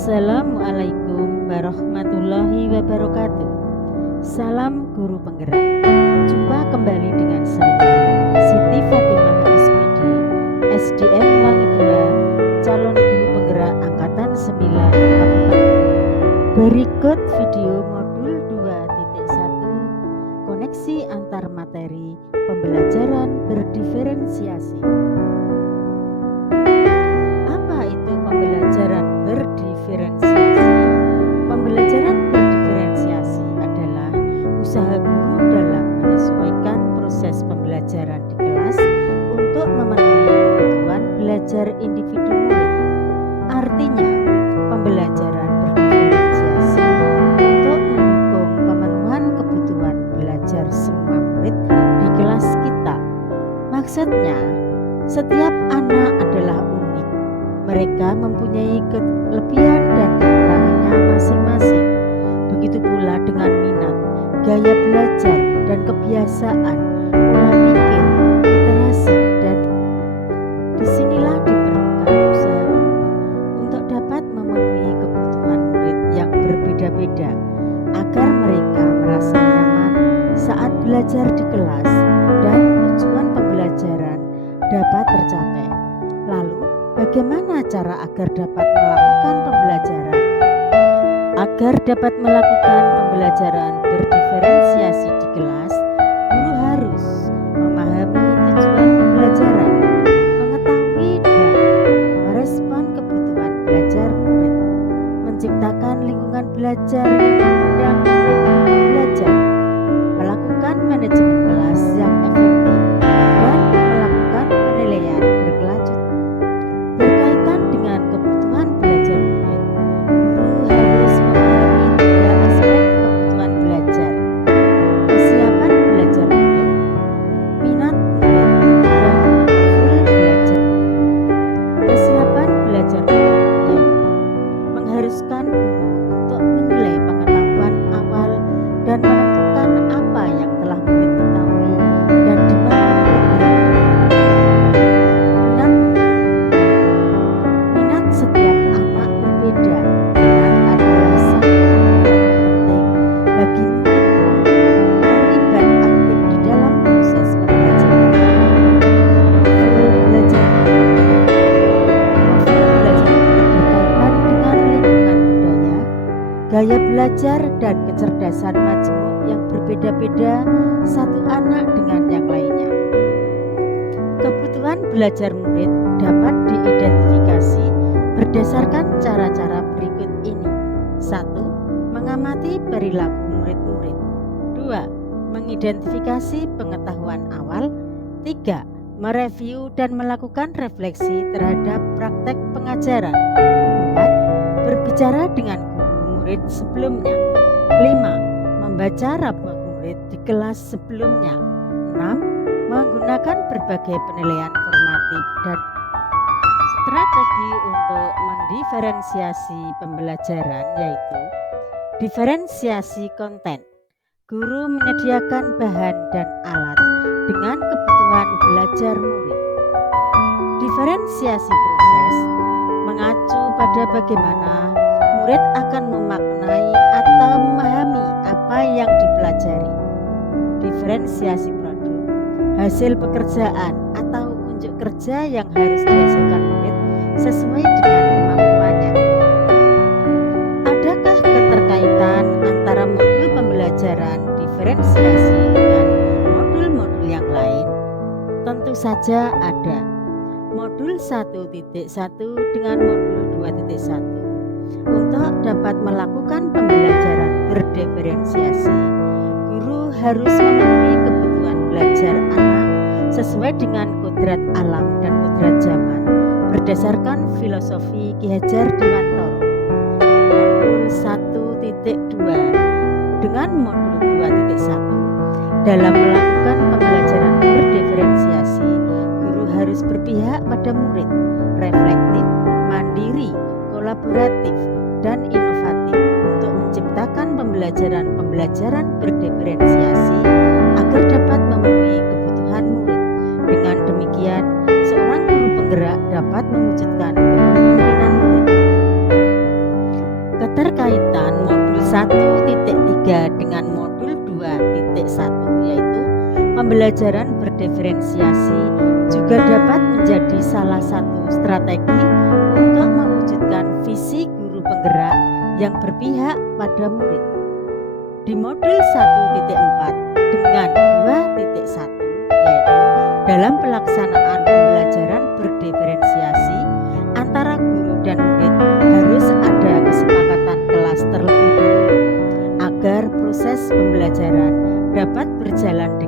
Assalamualaikum warahmatullahi wabarakatuh. Salam guru penggerak. Jumpa kembali dengan saya Siti Fatimah SPD, SDM Wangi 2, calon guru penggerak angkatan 9 Kabupaten. Berikut video modul 2.1 koneksi antar materi pembelajaran berdiferensiasi. Pembelajaran berdiferensiasi adalah usaha guru dalam menyesuaikan proses pembelajaran di kelas untuk memenuhi kebutuhan belajar individu murid. Artinya, pembelajaran berdiferensiasi untuk mendukung pemenuhan kebutuhan belajar semua murid di kelas kita. Maksudnya, setiap anak adalah unik. Mereka mempunyai kelebihan dan kekurangannya masing-masing. Begitu pula dengan minat, gaya belajar, dan kebiasaan, pola pikir, literasi, dan disinilah diperlukan usaha guru untuk dapat memenuhi kebutuhan murid yang berbeda-beda agar mereka merasa nyaman saat belajar di kelas dan tujuan pembelajaran dapat tercapai. Lalu, bagaimana cara agar dapat melakukan pembelajaran? Agar dapat melakukan pembelajaran berdiferensiasi di kelas, guru harus memahami tujuan pembelajaran, mengetahui dan merespon kebutuhan belajar murid, menciptakan lingkungan belajar yang mengundang murid untuk belajar, melakukan manajemen kelas yang efektif, dan melakukan penilaian berkelanjutan. Berkaitan dengan kebutuhan belajar murid, guru harus memahami 3 aspek kebutuhan belajar: kesiapan belajar murid, minat murid, dan profil belajar. Kesiapan belajar murid yaitu mengharuskan guru untuk menilai pengetahuan awal dan menentukan apa yang telah murid ketahui dan di mana murid berada. Minat setiap anak berbeda. Minat adalah satu penting bagi murid untuk terlibat aktif di dalam proses pembelajaran. Profil belajar murid berkaitan dengan lingkungan budaya, gaya belajar, dan kecerdasan majemuk yang berbeda-beda satu anak dengan yang lainnya. Kebutuhan belajar murid dapat diidentifikasi berdasarkan cara-cara berikut ini. 1. Mengamati perilaku murid-murid. 2. Mengidentifikasi pengetahuan awal. 3. Mereview dan melakukan refleksi terhadap praktek pengajaran. 4. Berbicara dengan guru murid sebelumnya. 5. Membaca rapor murid di kelas sebelumnya. 6. Menggunakan berbagai penilaian formatif dan strategi untuk mendiferensiasi pembelajaran, yaitu diferensiasi konten. Guru menyediakan bahan dan alat dengan kebutuhan belajar murid. Diferensiasi proses mengacu pada bagaimana murid akan memaknai atau memahami apa yang dipelajari. Diferensiasi produk, hasil pekerjaan atau unjuk kerja yang harus dihasilkan murid sesuai dengan kemampuannya. Adakah keterkaitan antara modul pembelajaran diferensiasi dengan modul-modul yang lain? Tentu saja ada. Modul 1.1 dengan modul 2.1. Untuk dapat melakukan pembelajaran berdiferensiasi, guru harus memenuhi kebutuhan belajar anak sesuai dengan kodrat alam dan kodrat zaman berdasarkan filosofi Ki Hajar Dewantara. Modul 1.2 dengan modul 2.1. Dalam melakukan pembelajaran berdiferensiasi, guru harus berpihak pada murid, reflektif, mandiri, kolaboratif, dan inovatif untuk menciptakan pembelajaran berdiferensiasi agar dapat memenuhi kebutuhan murid. Dengan demikian, seorang guru penggerak dapat mewujudkan kepemimpinan murid. Pembelajaran berdiferensiasi juga dapat menjadi salah satu strategi untuk mewujudkan visi guru penggerak yang berpihak pada murid. Di modul 1.4 dengan 2.1, yaitu dalam pelaksanaan pembelajaran berdiferensiasi antara guru dan murid harus ada kesepakatan kelas terlebih dahulu agar proses pembelajaran dapat berjalan